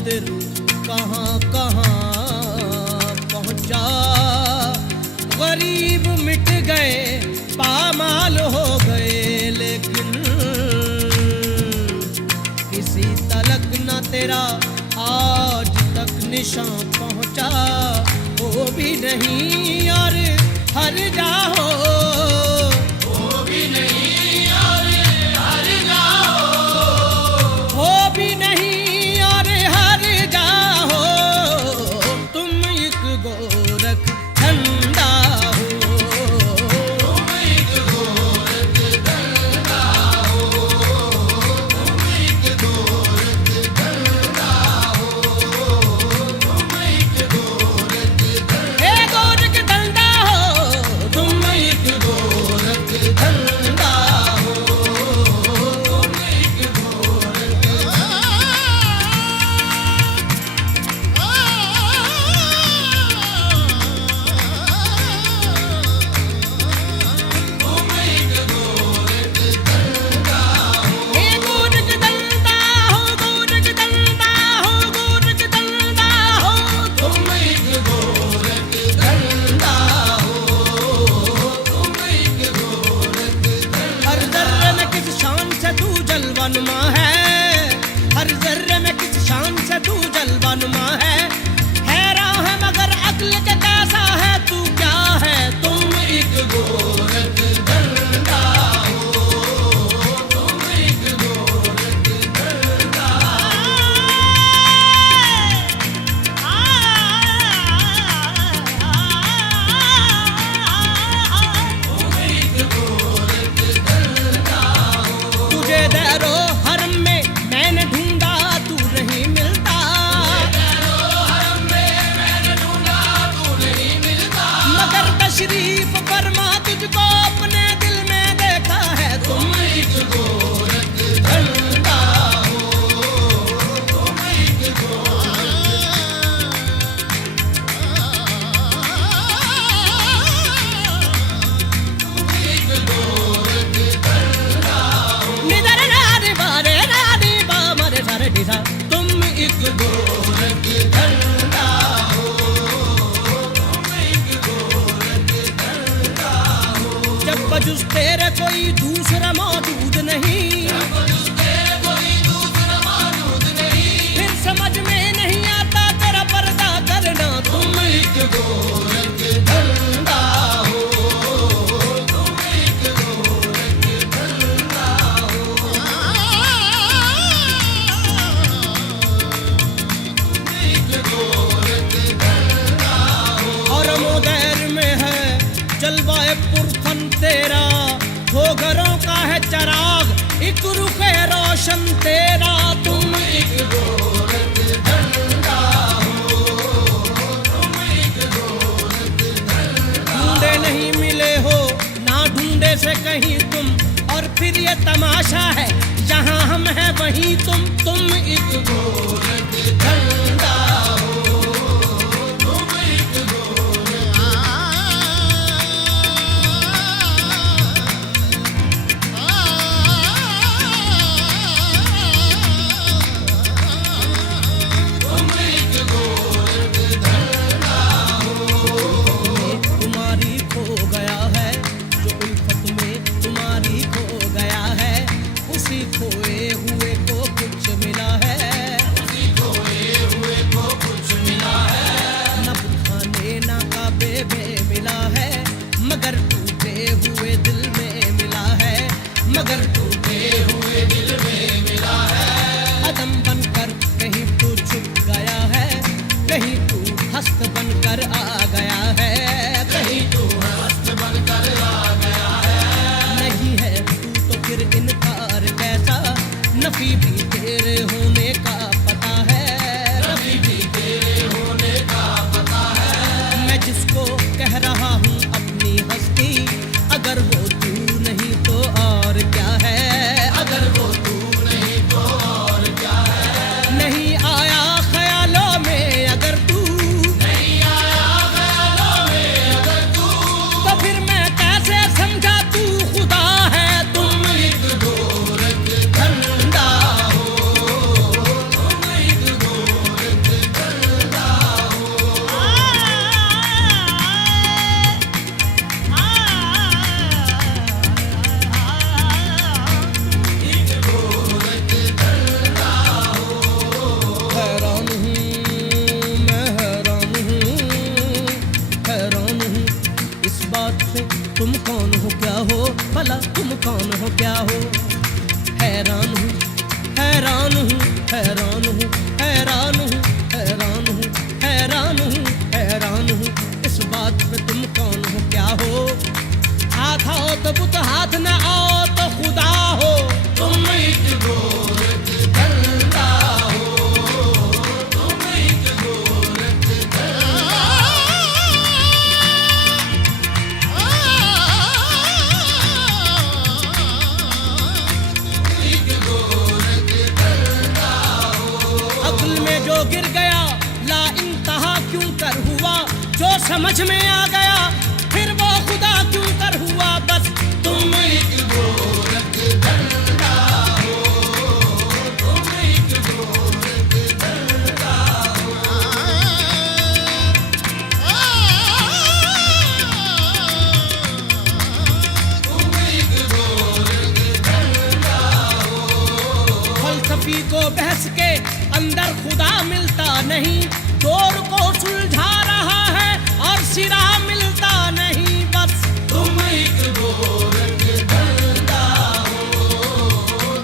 खातिर कहाँ कहाँ पहुँचा। गरीब मिट गए, पामाल हो गए, लेकिन किसी तलक न तेरा आज तक निशान पहुँचा। वो भी नहीं और हर जाओ, वो भी नहीं और हर जाओ, वो भी नहीं और हर जाओ। तुम एक गोरख धंधा हो, तुम एक गोरख धंधा हो, तुम एक गोरख धंधा हो, तुम एक गोरख धंधा हो, तुम एक गोरख धंधा हो, तुम एक गोरख हर जर्रे में किस शान से तू जलवानुमा है, हर जर्रे में किस शान से तू जलवानुमा है। हैरान है मगर अक्ल के कैसा है तू, क्या है तुम एक गोरख धंधा हो, तुम एक गोरख धंधा तुझे दैरो हरम में मैंने ढूंढा, तू नहीं मिलता। मगर तशरीफ फरमा, तुझको अपने दिल में देखा है। तुम एक गोरख धंधा हो, तुम एक निदर नारे बारे नारे बामरे सारे दिशा। तुम एक गोरख धंधा हो, तुम एक गोरख धंधा हो। जब बजुस तेरे कोई दूसरा मौजूद नहीं, फिर समझ में नहीं आता तेरा पर्दा करना। तुम एक गोरख धंधा हो, तुम एक गोरख धंधा हो, तुम एक गोरख धंधा हो। और मोदैर में है जलवाए पुरफन तेरा, दो घरों का है चराग, एक रुख है रोशन तेरा। तुम एक गोरख धंधा हो, तुम एक गोरख धंधा। ढूंढे नहीं मिले हो ना ढूंढे से कहीं तुम, और फिर ये तमाशा है जहां हम हैं वहीं तुम एक गोरख धंधा हो, तुम एक तुम्हारी खो गया है, जो उल्फत में तुम्हारी खो गया है। उसी खोए हुए को कुछ मिला है, उसी खोए हुए को कुछ मिला है। न बुखाने ना काबे में मिला है, मगर टूटे हुए दिल में मिला है, मगर टूटे हुए दिल में मिला है। अदम बनकर कहीं तू छुप गया है, कहीं तू हस्त बनकर आ गया है, कहीं तू हस्त बनकर आ गया है। नहीं है तू तो फिर इनकार कैसा, नफी भी तेरे होने का पता है, नफी भी तेरे होने का पता है। मैं जिसको कह रहा हूँ अपनी हस्ती, अगर वो तू नहीं तो और क्या है, अगर वो तू नहीं तो और क्या है। नहीं आया ख्यालों में अगर तू, नहीं आया ख्यालों में अगर तू, तो फिर मैं कैसे समझा तू खुदा है। तुम एक गोरख धंधा हो, कौन हो क्या हो। हैरान हूँ हैरान हूँ हैरान हूँ हैरान हूँ हैरान हूँ हैरान हूँ हैरान हूँ, इस बात पे तुम कौन हो क्या हो। हाथ आओ तो बुत, हाथ न आओ तो खुदा हो। तुम एक गोरख धंधा हो, तुम एक गोरख धंधा अक्ल में जो गिर गया ला इंतहा क्यों कर हुआ। जो समझ में आ गया फिर वो खुदा क्यों कर हुआ। बस तुम एक गोरख धंधा हो, तुम एक गोरख धंधा हो। तुम एक गोरख धंधा हो। फलसफी को बहस के अंदर खुदा मिलता नहीं। दौर को सुलझा रहा है और सिरा मिलता नहीं। बस तुम एक गोरख धंधा हो,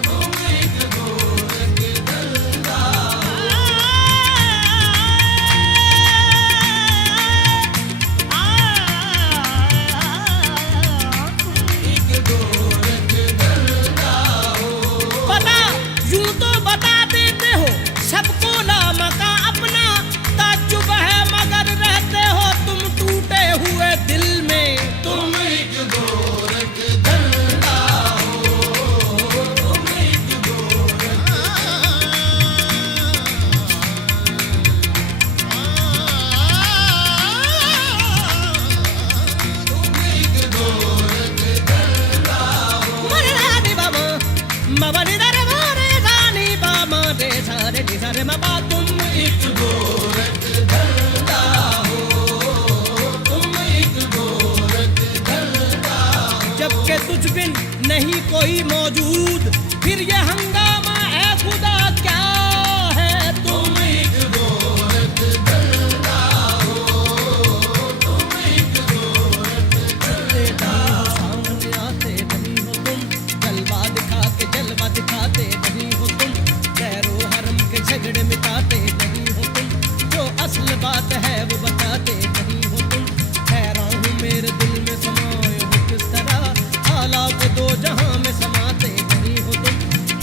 तुम एक गोरख धंधा हो। एक गोरख धंधा हो। बता यूं तो बता देते हो सबको लामका अपना। ताज्जुब है मगर रहते हो तुम टूटे हुए दिल में। तुम एक गोरख धंधा हो, तुम एक गोरख तुम एक गोरख धंधा हो। मरनानी बाबा मबनी दर मारे रानी बाबा रे सारे नी सारे मबा। तुम एक गोरख धंधा हो, तुम एक गोरख धंधा हो। जबकि तुझ बिन नहीं कोई मौजूद फिर ये हंगामा है खुदा क्या है। तुम एक गोरख धंधा हो, तुम एक गोरख धंधा हो। सामने आते नहीं हो तुम, जलवा दिखा के जलवा दिखाते नहीं हो तुम। गैरो हरम के झगड़े मिटाते नहीं हो तुम। जो असल बात है वो बताते नहीं हो तुम। हैरान हूँ मेरे दिल में समाये हो किस तरह, हालात दो जहां में समाते नहीं हो तुम।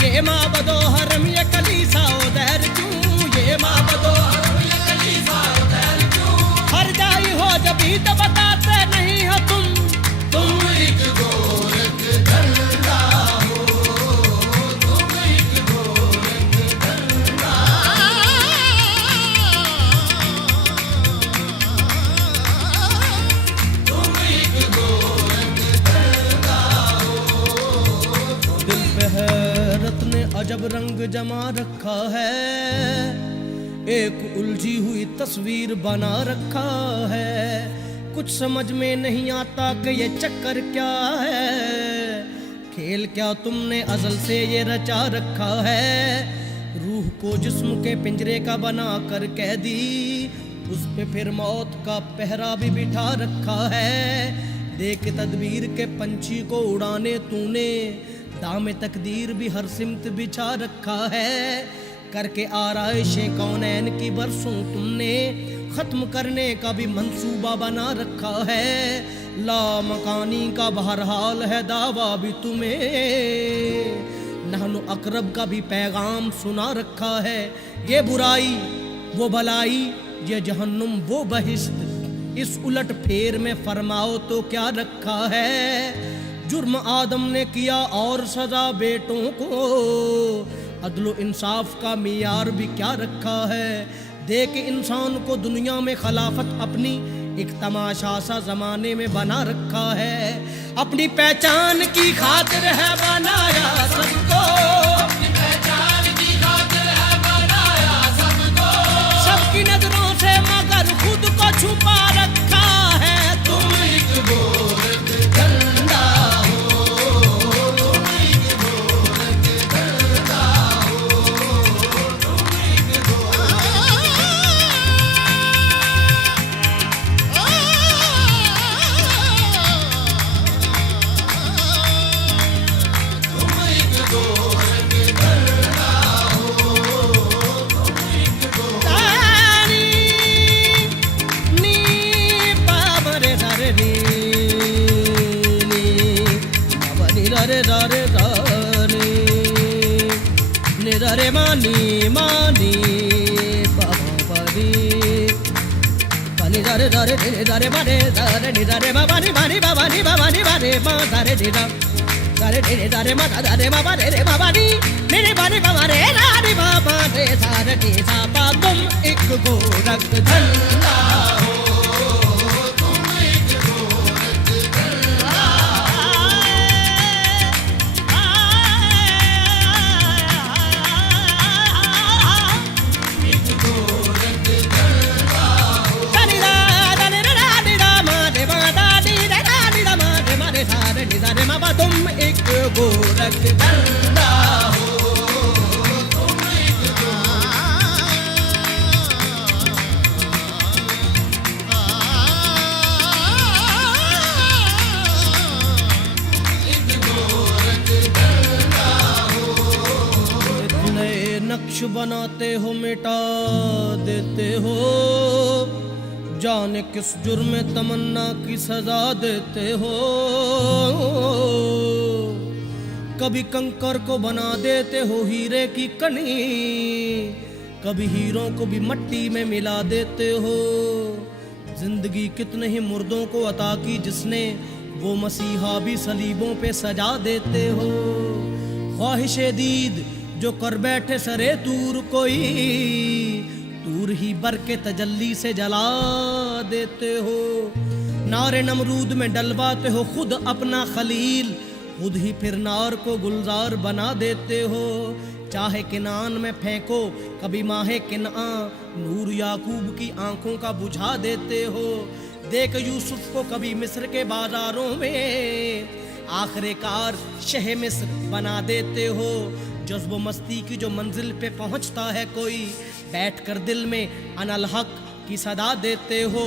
ये माबदो हरम ये कलीसा उधर क्यों, ये माबदो हरम ये कलीसा उधर क्यों। हर जाई हो जब ही तो बताते नहीं हो तुम। तुम एक गोरख धंधा हो, तुम एक गोरख धंधा हो। तुम एक गोरख धंधा हो। दिल पे हैरत ने अजब रंग जमा रखा है। एक उलझी हुई तस्वीर बना रखा है। कुछ समझ में नहीं आता कि ये चक्कर क्या है। खेल क्या तुमने अजल से ये रचा रखा है। रूह को जिस्म के पिंजरे का बना कर कैदी, उस पे फिर मौत का पहरा भी बिठा रखा है। देख तदबीर के पंछी को उड़ाने तूने, दाम तकदीर भी हर सिमत बिछा रखा है। करके आराइशें कौनैन की बरसों तुमने, खत्म करने का भी मंसूबा बना रखा है। लामकानी का बहरहाल है दावा भी तुम्हें, नहनु अकरब का भी पैगाम सुना रखा है। ये बुराई वो भलाई, ये जहन्नुम वो बहिश्त, इस उलट फेर में फरमाओ तो क्या रखा है। जुर्म आदम ने किया और सजा बेटों को, अदलो इंसाफ का मियार भी क्या रखा है। देख इंसान को दुनिया में खिलाफत अपनी एक तमाशा सा जमाने में बना रखा है। अपनी पहचान की खातिर है बनाया सबको, अपनी पहचान की खातिर है बनाया सबको। सबकी नजरों से मगर खुद को छुपा रखा है। तुम एक गोरख धंधा हो, तुम एक गोरख धंधा हो, तुम एक रे रा रे रा रे नि रा रे मानी मानी बाबा रे पानी रा रे रा रे नि रा रे मा रे रा रे नि रा रे मा पानी पानी बाबा नि बाबा नि बा रे मा रा रे रे रा रे रे रा रे मा रा रे मा बा रे रे बाबा नि मेरे बारे बाबा रे रा रे बाबा रे सा रे टी सा बा तुम एक गोरख धंधा हो तुम एक गोरख धंधा एक गोरख धंधा हो नी रा रे रा नी रा मा रे मा दा नी रा नी रा मा रे सा रे नी रा रे मा बा तुम एक गोरख धंधा हो नक्श बनाते हो मिटा देते हो जाने किस जुर्म तमन्ना की सजा देते हो कभी कंकर को बना देते हो हीरे की कणी कभी हीरों को भी मट्टी में मिला देते हो जिंदगी कितने ही मुर्दों को अता की जिसने वो मसीहा भी सलीबों पे सजा देते हो ख्वाहिशे दीद जो कर बैठे सरे तूर कोई तूर ही बर के तजल्ली से जला देते हो नारे नमरूद में डलवाते हो खुद अपना खलील खुद ही फिर नार को गुलजार बना देते हो चाहे किनान में फेंको कभी माहे किना नूर याकूब की आंखों का बुझा देते हो देख यूसुफ को कभी मिस्र के बाजारों में आखिरकार शह मिस्र बना देते हो जज्ब मस्ती की जो मंजिल पे पहुंचता है कोई बैठकर दिल में अनल हक की सदा देते हो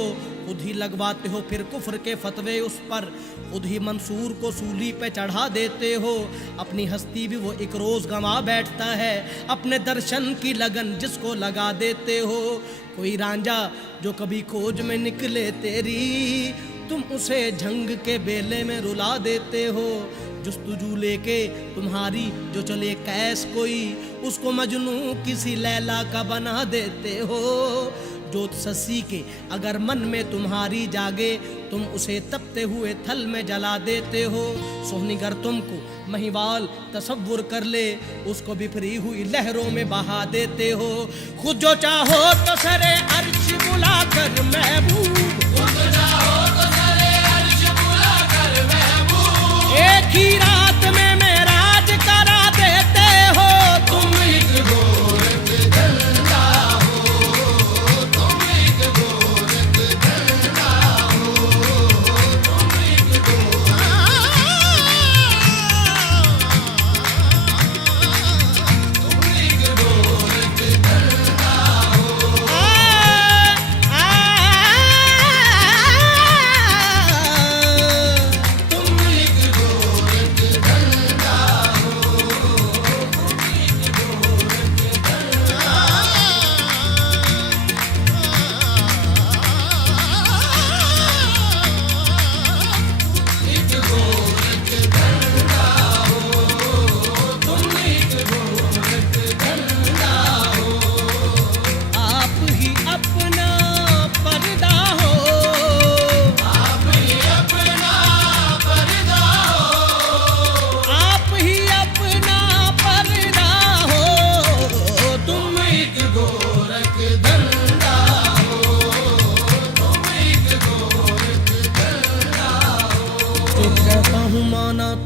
खुद ही लगवाते हो फिर कुफ्र के फतवे उस पर खुद ही मंसूर को सूली पे चढ़ा देते हो अपनी हस्ती भी वो एक रोज गंवा बैठता है अपने दर्शन की लगन जिसको लगा देते हो कोई रांझा जो कभी खोज में निकले तेरी तुम उसे झंग के बेले में रुला देते हो जुस्तुजू लेके तुम्हारी जो चले कैस कोई उसको मजनू किसी लैला का बना देते हो जोत ससी के अगर मन में तुम्हारी जागे तुम उसे तपते हुए थल में जला देते हो सोहनीगर तुमको महिवाल तसव्वुर कर ले उसको बिफरी हुई लहरों में बहा देते हो खुद जो चाहो तो सरे अर्श बुला कर महबूब एक ही रात में मेराज करा देते हो तुम एक गोरख धंधा हो तुम एक गोरख धंधा हो तुम एक गोरख धंधा हो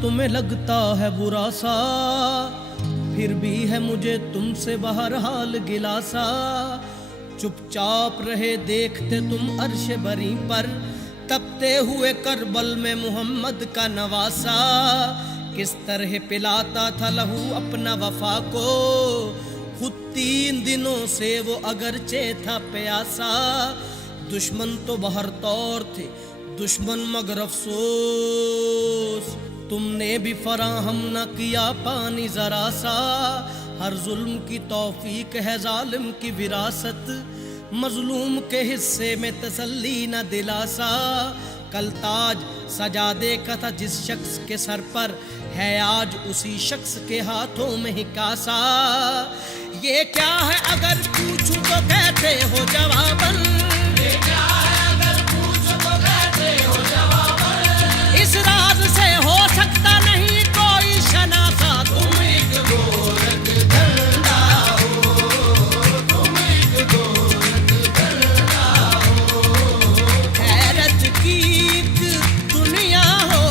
तुम्हें लगता है बुरा सा फिर भी है मुझे तुमसे बहरहाल गिलासा चुपचाप रहे देखते तुम अर्श बरी पर तपते हुए करबल में मोहम्मद का नवासा किस तरह पिलाता था लहू अपना वफा को खुद 3 दिनों से वो अगरचे था प्यासा दुश्मन तो बहर तौर थे दुश्मन मगर अफसोस तुमने भी फराहम न किया पानी जरा सा हर जुल्म की तौफीक है जालिम की विरासत मजलूम के हिस्से में तसल्ली न दिलासा कल ताज सजा देखा था जिस शख्स के सर पर है आज उसी शख्स के हाथों में ही कासा। ये क्या है अगर पूछूं तो कहते हो जवाबन, ये क्या है अगर पूछूं तो कहते हो जवाबन। इस राज से हो सकता नहीं कोई शनासा, तुम एक गोरख धंधा हो, तुम एक गोरख धंधा हो। हैरत की एक दुनिया हो,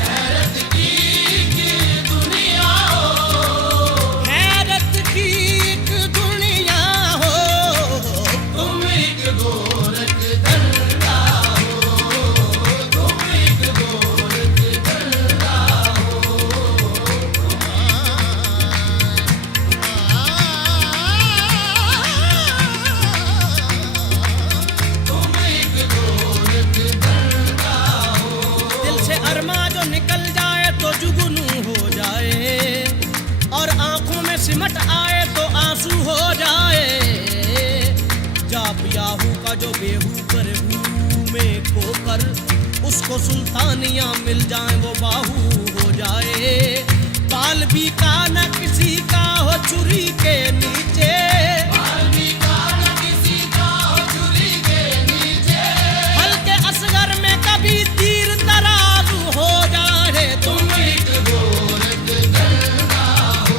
हैरत की एक दुनिया हो, हैरत की एक दुनिया हो। तुम एक गोरख धंधा हो, तुम एक गोरख धंधा हो। तुम एक गोरख धंधा हो। दिल से अरमा जो निकल जाए तो जुगनू हो जाए, और आंखों में सिमट आए तो आंसू हो जाए। जाप याहू का जो बेहू पर में खोकर, उसको सुल्तानियां मिल जाए वो बाहू हो जाए। बाल भी का न किसी का हो चुरी के नीचे, बाल भी का न किसी का हो चुरी के नीचे। हल्के असगर में कभी तीर तराजू हो जाए। तुम एक गोरख धंधा हो,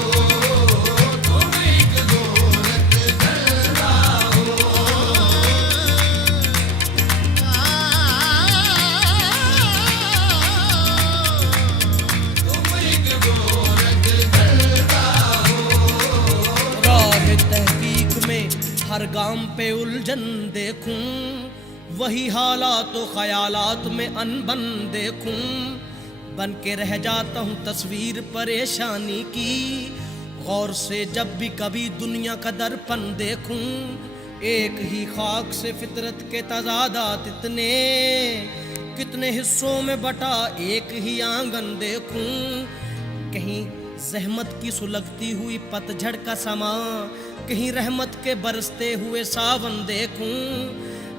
तुम एक गोरख धंधा हो। तुम एक गोरख धंधा हो। राह तहकीक में हर गाम पे उलझन देखूं, वही हालात तो ख्यालात में अनबन देखूं। बन के रह जाता हूँ तस्वीर परेशानी की, गौर से जब भी कभी दुनिया का दर्पण देखूं। एक ही खाक से फितरत के तजादात इतने, कितने हिस्सों में बटा एक ही आंगन देखूं। कहीं जहमत की सुलगती हुई पतझड़ का समा, कहीं रहमत के बरसते हुए सावन देखूं।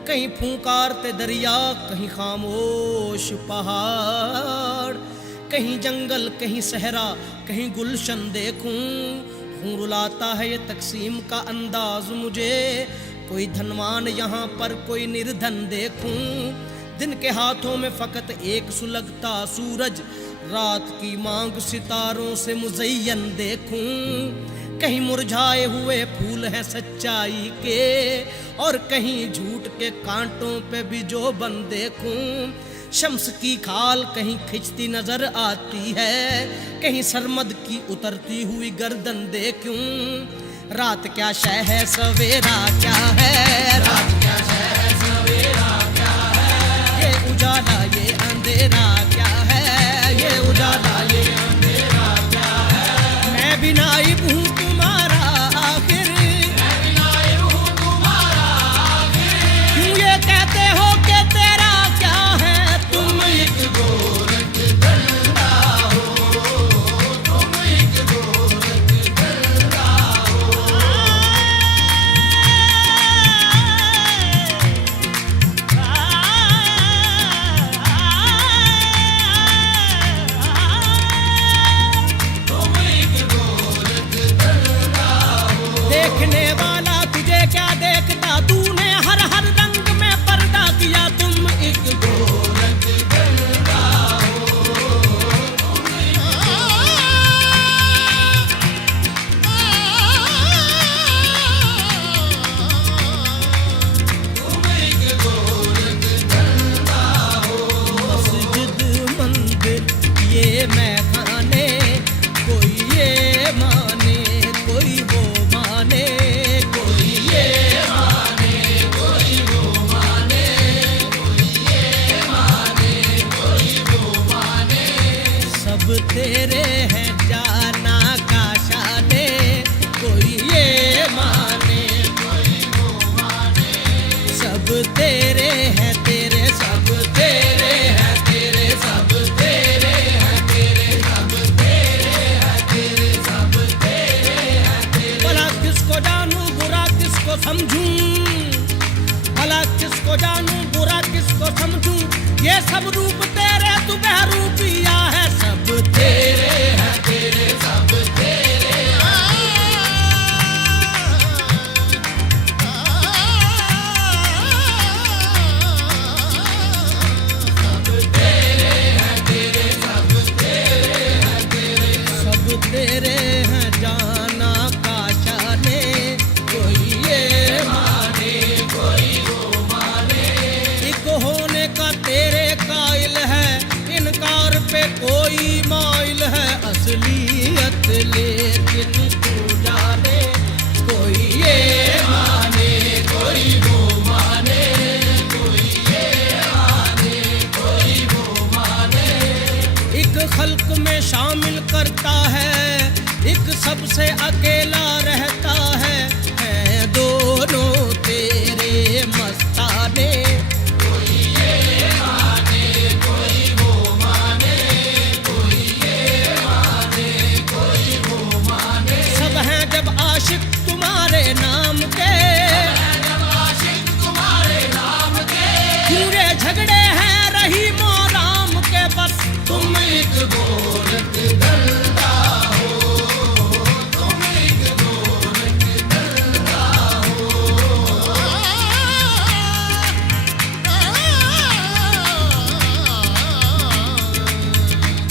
कहीं फूंकारते दरिया, कहीं खामोश पहाड़, कहीं जंगल, कहीं सहरा, कहीं गुलशन देखूं। हूँ रुलाता है ये तकसीम का अंदाज मुझे, कोई धनवान यहाँ पर कोई निर्धन देखूं। दिन के हाथों में फकत एक सुलगता सूरज, रात की मांग सितारों से मुज़य्यन देखूं। कहीं मुरझाए हुए फूल हैं सच्चाई के, और कहीं झूठ के कांटों पे भी जो बन देखूं। शम्स की खाल कहीं खिंचती नजर आती है, कहीं सरमद की उतरती हुई गर्दन देखूं। रात क्या शय है सवेरा क्या है, रात क्या शय है सवेरा क्या है। ये उजाला ये अंधेरा क्या है, ये उजाला ये अंधेरा क्या है। मैं भी नाइब हूँ तुम्हारा आखिर, मैं भी नाइब हूँ तुम्हारा आखिर। क्यों ये कहते हो कि तेरा क्या है। तुम एक गोरख धंधा हो, तुम एक गोरख धंधा हो। तुम एक गोरख धंधा हो। देखने वाला तुझे क्या देखता, तूने हर हर रंग में पर्दा किया। तुम एक गोरख धंधा हो, तुम एक तुम एक गोरख धंधा हो। मस्जिद मंदिर ये मैखाने, कोई ये माने कोई वो माने, कोई ये माने कोई वो माने, कोई ये माने कोई वो माने। सब तेरे हैं जाना का शाने, कोई ये माने कोई वो माने। सब तेरे हैं तेरे, सब तेरे हैं तेरे, सब तेरे हैं तेरे, सब तेरे हैं तेरे, सब तेरे हैं तेरे। भला किसको जानूं बुरा किसको समझूं, भला किसको जानूं बुरा किसको समझूं। ये सब रूप तेरे तू बहरूपिया है, सब एक में शामिल करता है, एक सबसे अकेला रहता है दोनों तेरे मस्ताने। कोई ये माने कोई वो माने, कोई ये माने कोई वो माने। सब हैं जब आशिक तुम्हारे नाम के, जब आशिक तुम्हारे नाम के। पूरे झगड़े हैं रहीम और राम के, बस तुम एक गोरख धंधा हो, तुम एक गोरख धंधा हो।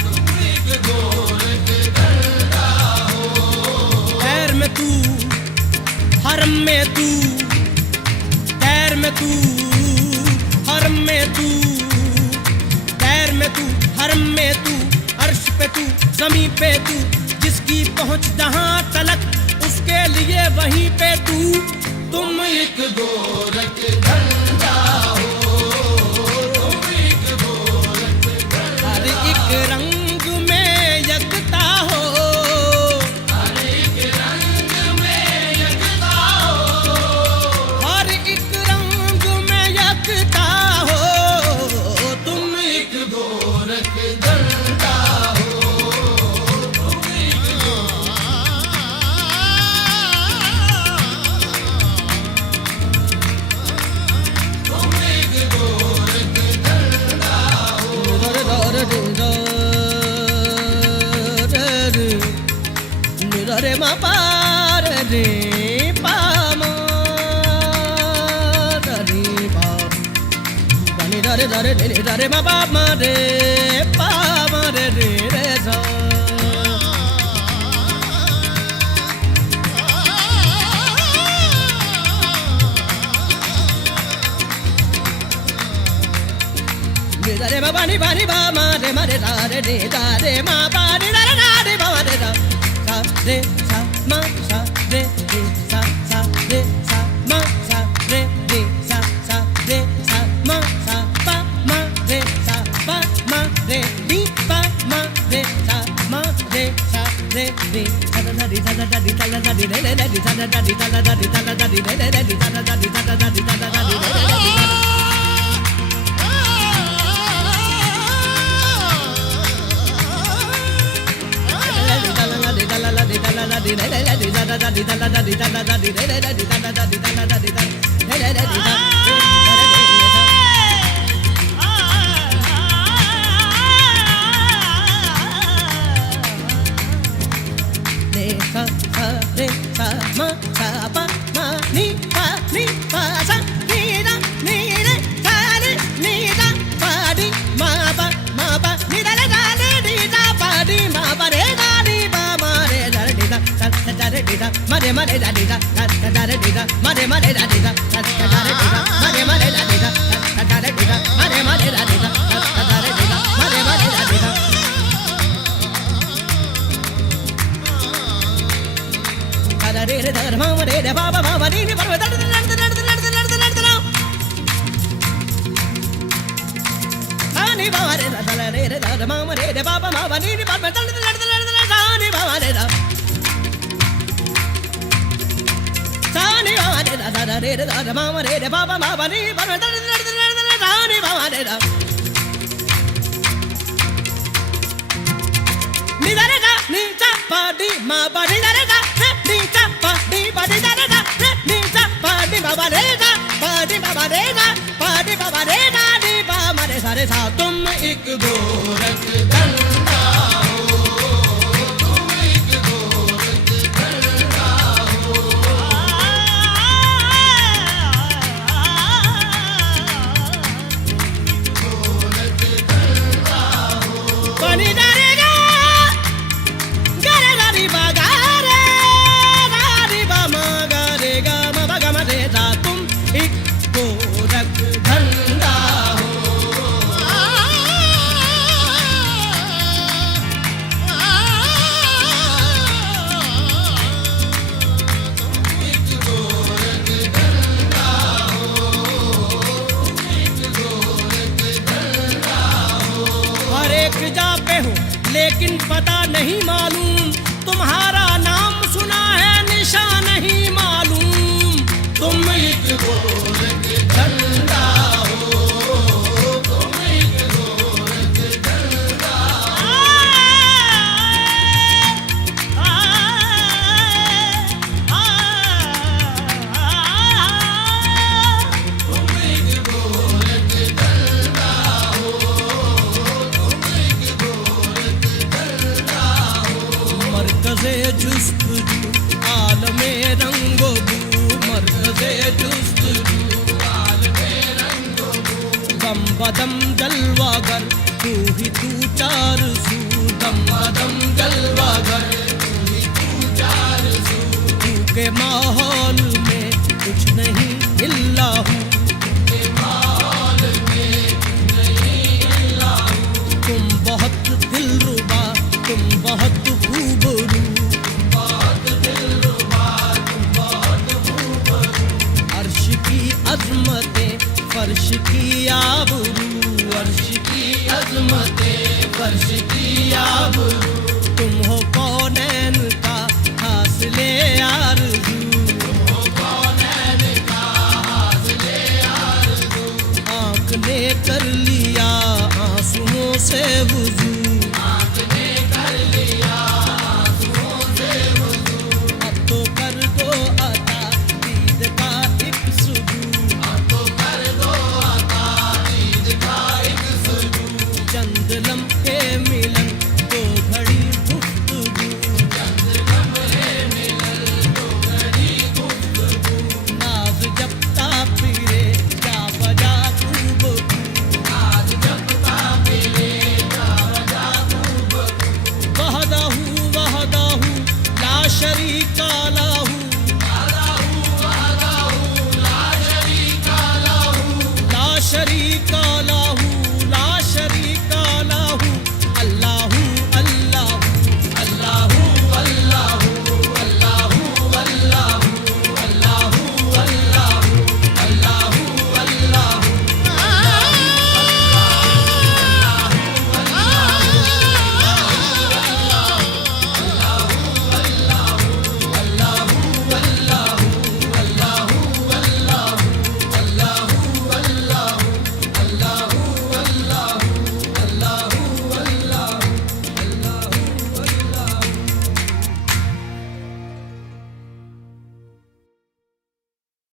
तुम एक गोरख धंधा हो। पैर में तू हरम में तू, पैर में तू हरम में तू, पैर में तू हरम में तू, अर्श पे तू ज़मीं पे तू, जिसकी पहुंच जहां तलक उसके लिए वहीं पे तू। तुम एक गोरख धंधा हो, तुम एक गोरख धंधा। हर एक रंग में यकता हो, हर एक रंग में यकता हो, हर एक रंग में यकता हो। तुम एक गोरख धंधा हो, तुम एक गोरख धंधा हो। रे मा पार रे पा मा रे पा नी रे रे रे रे मा पा मा रे पा मा रे रे रे सा। रे मा पा नी बा मा रे रे मा पा नी रे बा रे रा सा रे सा मा सा रे रे सा सा रे सा मा सा रे रे सा सा रे सा मा सा पा मा रे सा पा मा रे नी पा मा रे सा मा रे सा रे रे सा दा दी सा दा दी सा दा दी रे रे दी सा दा दी सा दा दी सा दा दी रे रे दी सा दा दी सा दा दी सा दा दी रे रे दी। Mare mare da di da da da di da mare mare da di da da da di da mare mare da di da da da di da mare mare da di da da da di da mare mare da di da da re re da ma re re ba ba ba ni ni par da da da da da ani ba re da da re re da ma re re ba ba ma ni ni par da da da ni ba re da da da re da ma re re ba ba ma ni ba da da ni ba re da ni da re da ni cha pa di ma ba ni da re da ni cha pa di ba di da re da ni cha pa di ba ba re da pa di ba ba re da pa di ba ba re da di ba ma re sa re सा। तुम एक गोरख धंधा हो, तुम एक गोरख धंधा हो। पानी डालेगा गरे दारी बागा रे दारी बामा गरेगा मा बागा मा रे दा। तुम एक गोरख धंधा हो, लेकिन पता नहीं मालूम, तुम्हारा नाम सुना है निशा नहीं मालूम। तुम एक गोरख झंडा हो, तुम एक गोरख झंडा तुम एक गोरख झंडा हो, तुम एक गोरख झंडा हो। मरकज़े जुस्तजू आलमे रंगो बू, मरकज़े जुस्तजू आलमे रंगो बू। दम बदम जलवागर तू ही तू चार सू, दम बदम जलवागर तू ही तू चार सू। तू के माहौल में कुछ नहीं हिल्ला हूँ, के माहौल में कुछ नहीं हिल्ला हूँ। तुम बहुत दिलरुबा, तुम बहुत खूबरू, बहुत दिलरुबा, तुम बहुत खूबरू। अर्श की अज़मतें फर्श की आबरू, अर्श की अज़मतें फर्श की आबरू। तुम हो कौनैन का हासिले आरज़ू, तुम हो कौनैन का हासिले आरज़ू। आँख ने कर लिया आंसुओं से वुज़ू, आँख ने कर लिया आंसुओं से वुज़ू। अब तो कर दो अता दीद का एक सुजू, अब तो कर दो अता दीद का एक सुजू। चंद लम्हे मिलन दो घड़ी गुफ्तगू, चंद लम्हे मिलन दो घड़ी गुफ्तगू। नाज जपता फिरे जा बजा खूब, नाज जपता फिरे जा बजा खूब। वहदहू वहदहू ला शरीका